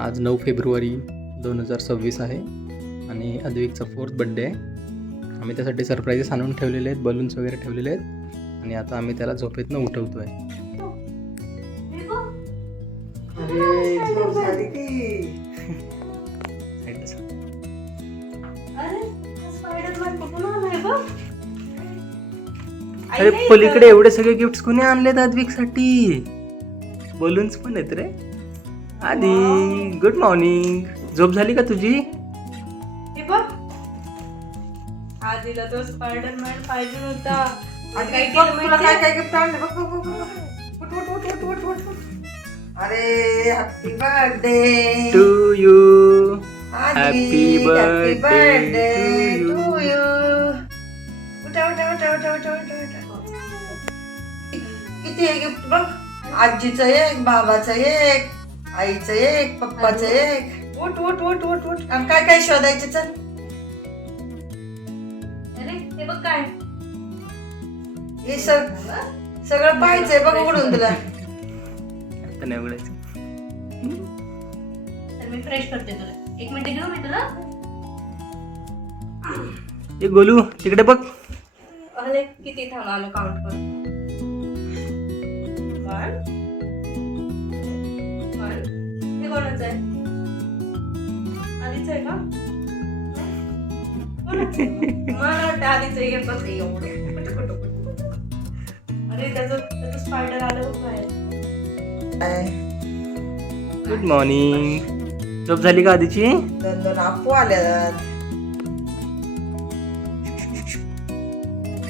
आज 9 फेब्रुवारी 2026 आहे आणि अद्विकचा 4th बड्डे आहे. आम्ही त्यासाठी सरप्राईजेस आणून ठेवलेले आहेत, बलून्स वगैरे ठेवलेले आहेत आणि आता आम्ही त्याला झोपेतनं उठवतो आहे. अरे पलीकडे एवढे सगळे गिफ्ट्स कोणी आणलेत अद्विकसाठी? बलून्स पण आहेत रे. आधी गुड मॉर्निंग. झोप झाली का तुझी? हे बघ, आधीला तो स्पायडरमॅन पाहिजे होता. तुला काय काय गिफ्ट आणलं बघ बघ बघ बघ. उठ. अरे happy birthday to you. Happy birthday to you. उठा. किती आहे गिफ्ट बघ. आजीचं एक, बाबाचं एक, आईचं एक, पप्पाचं एक. उठ. आणि काय काय शोधायचं चल. अरे हे बघ काय, हे सगळं पाहायचंय बघ उघडून तुला. आता नाही उघडायचं. तर मी फ्रेश करते तुला. 1 मिनिट घेऊ मी तुला. ए गोलू तिकडे बघ. अरे किती थांबा, आम्ही काउंट करू. 1 हे कोणाचं आहे? आधीचं आहे का? कोणाचं आहे? मला वाटतं आधीचं आहे. कसं आहे एवढं कुठं. अरे त्याचं स्पायडर आलं बघ बाहेर. Good morning. झोप झाली का आधीची? 2 आपू आल्यात.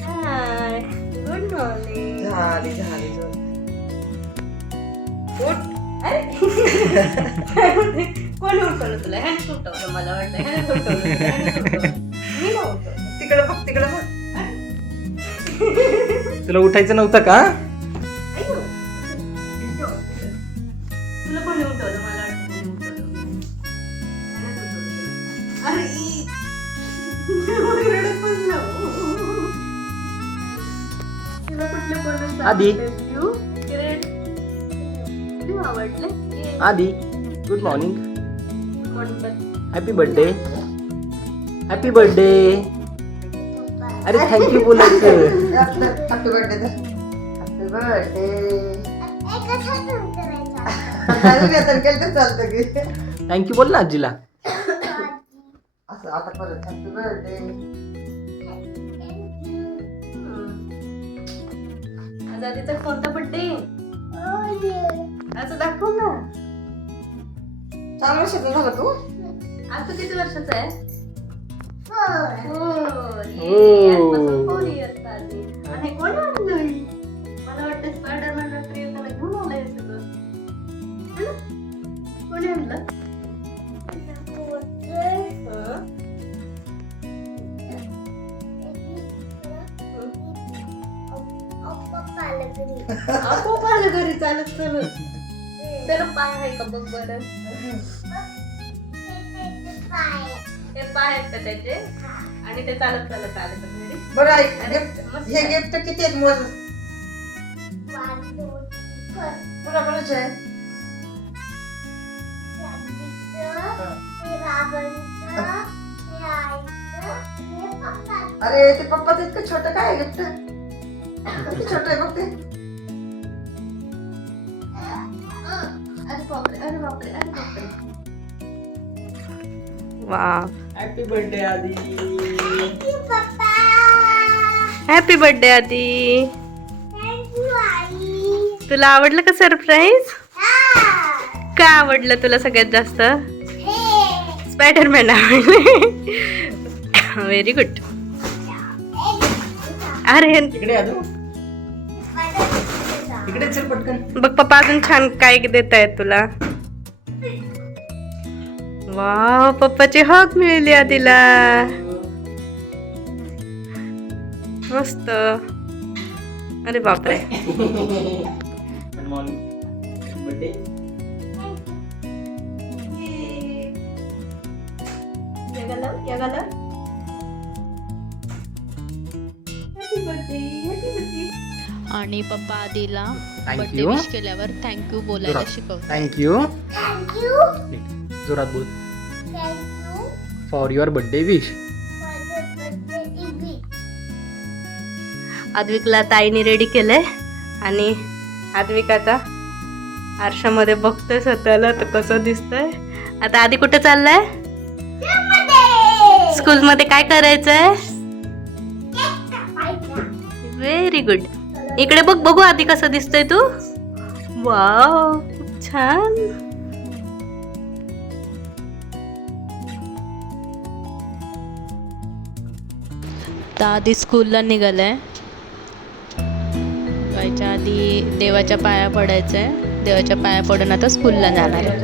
हाय, गुड मॉर्निंग. झाली उठ. अरे कोणी उठवलं तुला? ह्याने उठवलं. मला वाटलं ह्याने उठवलं. मी नाही उठवलं. तिकडे बघ. तुला उठायचं नव्हतं का? अय्यो. तुला कोणी उठवलं? मला वाटतं कोणी उठवलं. ह्यानेच उठवलं तुला. अरे रडत बसला. तुला कुठलं बलून आधी. आवडले? आधी good morning. Happy birthday. Happy birthday. अरे थँक्यू बोलायचं. Happy birthday. चालतं की थँक्यू बोल ना आजीला. असं आता परत हॅपी बर्थडे. आज आधीचा कोणता बर्थडे? असं दाखव ना. 4 वर्षाचा झाला तू? आज तू किती वर्षाचा आहे? 4 इयर्स आधी. आणि कोणी आणलं? मला वाटतं स्पायडरमॅन रात्री येताना घेऊन आलंय सगळं. है ना? कोणी आणलं? आपोआप आलं घरी चालत. त्याला पाय आहे का बघ बरं. ते पाय आहेत का त्याचे? आणि ते चालत आलं घरी. बरं हे गिफ्ट किती आहेत मोज? कोणाकोणाचे आहे? अरे ते पप्पाचं इतकं छोटं काय गिफ्ट? किती छोटं आहे बघ ते. अरे बापरे. वाव. हॅपी बर्थडे आधी. हॅपी बर्थडे आधी. तुला आवडलं का सरप्राईज? का आवडलं तुला सगळ्यात जास्त? स्पायडरमॅन आवडले. Very good. अरे इकडे आदू. इकडे चल पटकन. बघ पप्पा अजून छान काय देत आहेत तुला. वाव, पप्पाची हग मिळाली आधीला. मस्त. अरे बापरे. Good morning. बर्थडे. आणि पप्पा आधीला Thank बर्थडे you. विश केल्यावर थँक्यू बोलायला शिकवतात. थँक्यू. जोरात बोल. For your birthday wish. आद्विकला ताईने रेडी केलंय आणि आद्विक आता आरशामध्ये बघतोय स्वतःला तर कसं दिसतंय. आता आधी कुठे चाललाय? स्कूलमध्ये काय करायचंय? Very good. इकडे बघ, बघू आधी कसं दिसतोय तू. वाव, खूप छान. तर आधी स्कूलला निघालाय. जायच्या आधी देवाच्या पाया पडायचं आहे. देवाच्या पाया पडून आता स्कूलला जाणार आहे.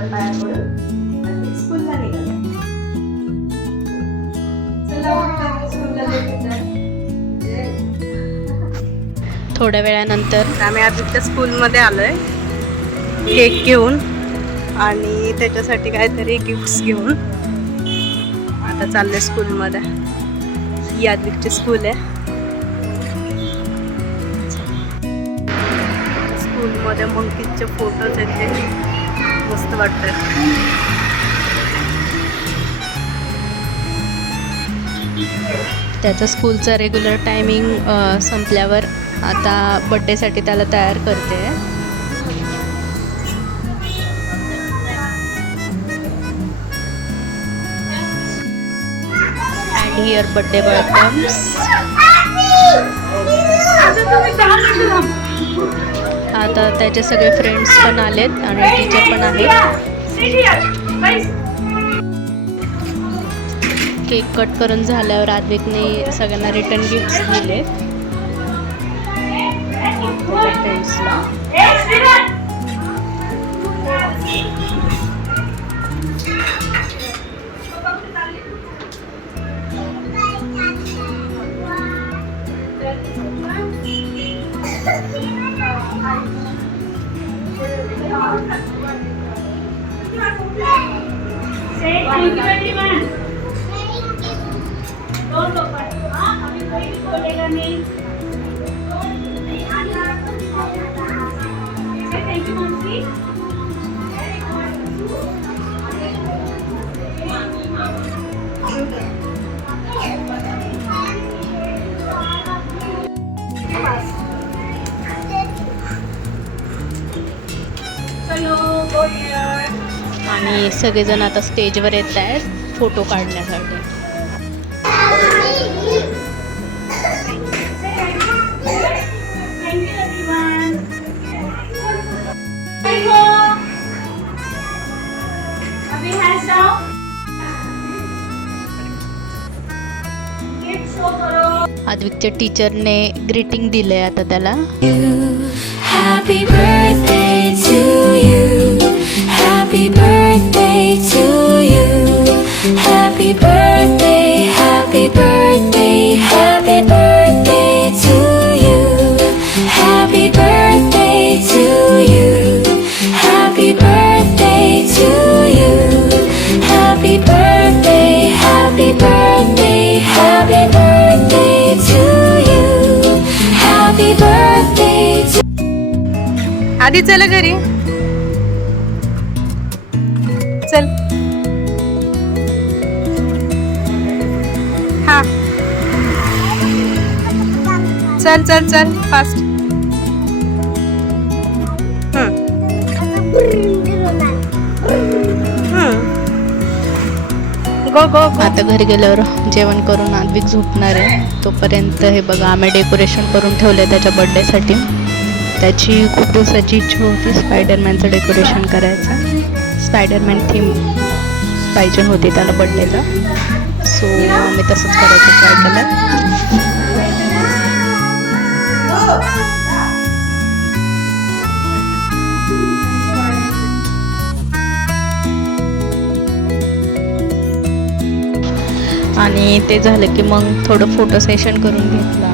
थोड्या वेळानंतर आम्ही आधीच्या स्कूलमध्ये आलोय केक घेऊन आणि त्याच्यासाठी काहीतरी गिफ्ट्स घेऊन आता चाललोय स्कूलमध्ये. ही आद्विकची स्कूल आहे. स्कूलमध्ये मंकीचे फोटोज येते, मस्त वाटतं. त्याचं स्कूलचं रेग्युलर टायमिंग संपल्यावर आता बड्डेसाठी त्याला तयार करते. And here birthday boy comes. आता त्याचे सगळे फ्रेंड्स पण आलेत आणि टीचर पण आहेत. केक कट करून झाल्यावर आद्विकने सगळ्यांना रिटर्न गिफ्ट्स दिले फ्रेंड्सला. आणि सगळेजण आता स्टेजवर येत आहेत फोटो काढण्यासाठी. आद्विकच्या टीचरने ग्रीटिंग दिलंय आता त्याला. Happy birthday to you. Happy birthday to you. Happy birthday, happy birthday, happy birthday to you. Happy birthday to you. Happy birthday to you. Happy birthday, happy birthday, happy birthday to you. Happy birthday to आधी चला घरी चल. हा चल चल चल fast. गो गो गो. आता घरी गेल्यावर जेवण करून आद्विक झोपणार आहे. तोपर्यंत हे बघा आम्ही डेकोरेशन करून ठेवलं आहे त्याच्या बड्डेसाठी. त्याची खूप दिवसाची इच्छा होती स्पायडरमॅनचं डेकोरेशन करायचं. स्पायडरमॅन थीम पाहिजे होती त्याला बड्डेला. सो आम्ही तसंच करायचं ट्राय केलं. आणि ते झालं की मग थोडं फोटो सेशन करून घेतला.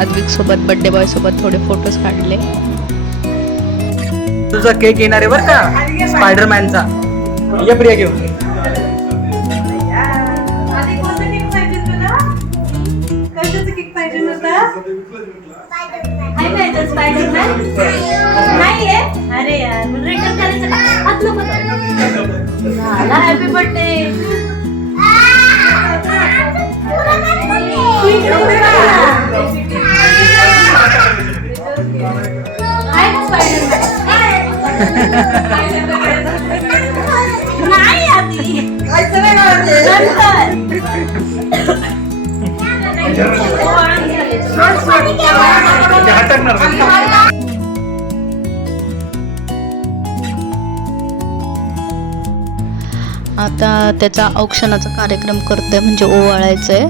आद्विकसोबत बड्डे बॉयसोबत थोडे फोटोज काढले. तुझा केक येणार आहे बरं का स्पायडरमॅनचा. ये प्रिया घेऊन. आधी कोणता केक पाहिजे तुला? कशाचा केक पाहिजे होता? काय पाहिजे स्पायडरमॅन? नाहीये. अरे यार रिटर्न करायचं का? हात नको. नाही आधी खायचं नाही मला आता त्याचा औक्षणाचा कार्यक्रम करतोय, म्हणजे ओवाळायचंय.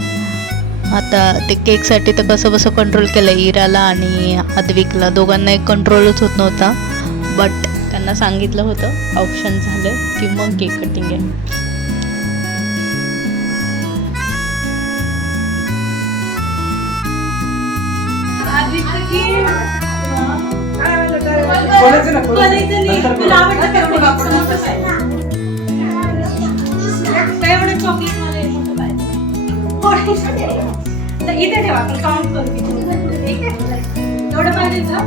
आता ते केकसाठी तर कसं बसं कंट्रोल केलं. इराला आणि अद्विकला दोघांना कंट्रोलच होत नव्हता. बट त्यांना सांगितलं होतं औक्षण झालं की मग केक कटिंग आहे. इथे ठेवा, आपण काउंट करू. ठीक आहे, एवढं पाहिजे का?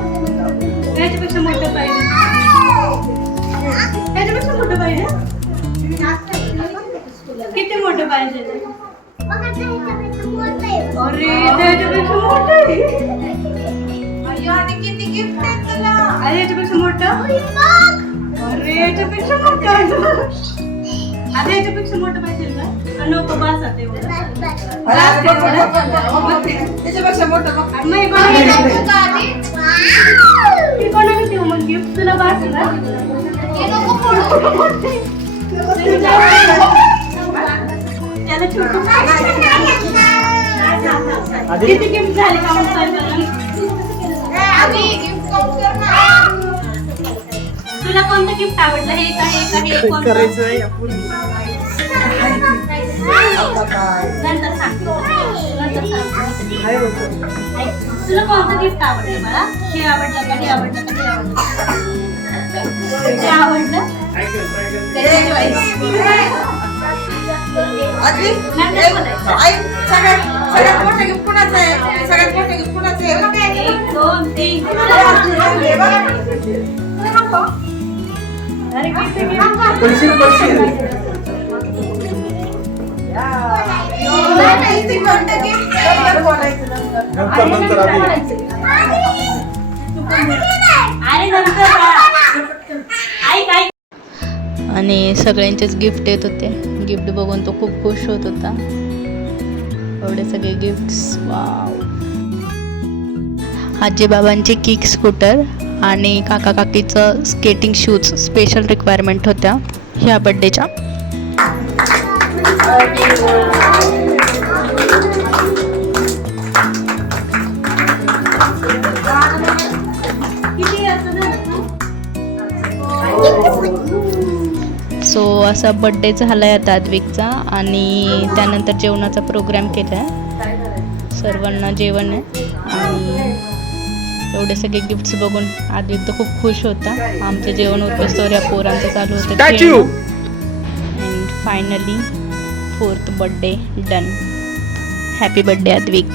त्याच्यापेक्षा मोठं पाहिजे, त्याच्यापेक्षा मोठं पाहिजे. किती मोठं पाहिजे? अरे त्याच्यापेक्षा मोठं आहे. किती गिफ्ट आहे तुला? अरे याच्यापेक्षा मोठं. अरे याच्यापेक्षा मोठं. अरे याच्यापेक्षा मोठं पाहिजे का? नको बस आता एवढं. त्याच्यापेक्षा मोठं मग कोणाला देऊ मग गिफ्ट? तुला बस ना. त्याला छोटं किती गिफ्ट झाले का? तुला कोणतं गिफ्ट आवडलं? हे का हे का हे कोणतं? नंतर सांग. तुला कोणतं गिफ्ट आवडलं? मला हे आवडलं का? हे आवडलं का? हे आवडलं? हे आवडलं? त्याची choice. आधी नंतर बोलायचं. आई सगळ्यात मोठं गिफ्ट कुणाचं आहे? सगळ्यात मोठं गिफ्ट कुणाचं आहे? 1 2 3. अरे किती आणि सगळ्यांचेच गिफ्ट येत होते. गिफ्ट बघून तो खूप खुश होत होता. एवढे सगळे गिफ्ट्स. वाव. आजी बाबांचे किक स्कूटर आणि काका काकीचं स्केटिंग शूज स्पेशल रिक्वायरमेंट होत्या ह्या बड्डेच्या. सो असा बड्डे झाला आहे आता अद्विकचा. आणि त्यानंतर जेवणाचा प्रोग्राम केला आहे. सर्वांना जेवण आहे. आणि एवढे सगळे गिफ्ट्स बघून अद्विक तर खूप खुश होता. आमचं जेवण होतं या पोरांचं चालू होतं. And finally 4th birthday done. Happy birthday Advik.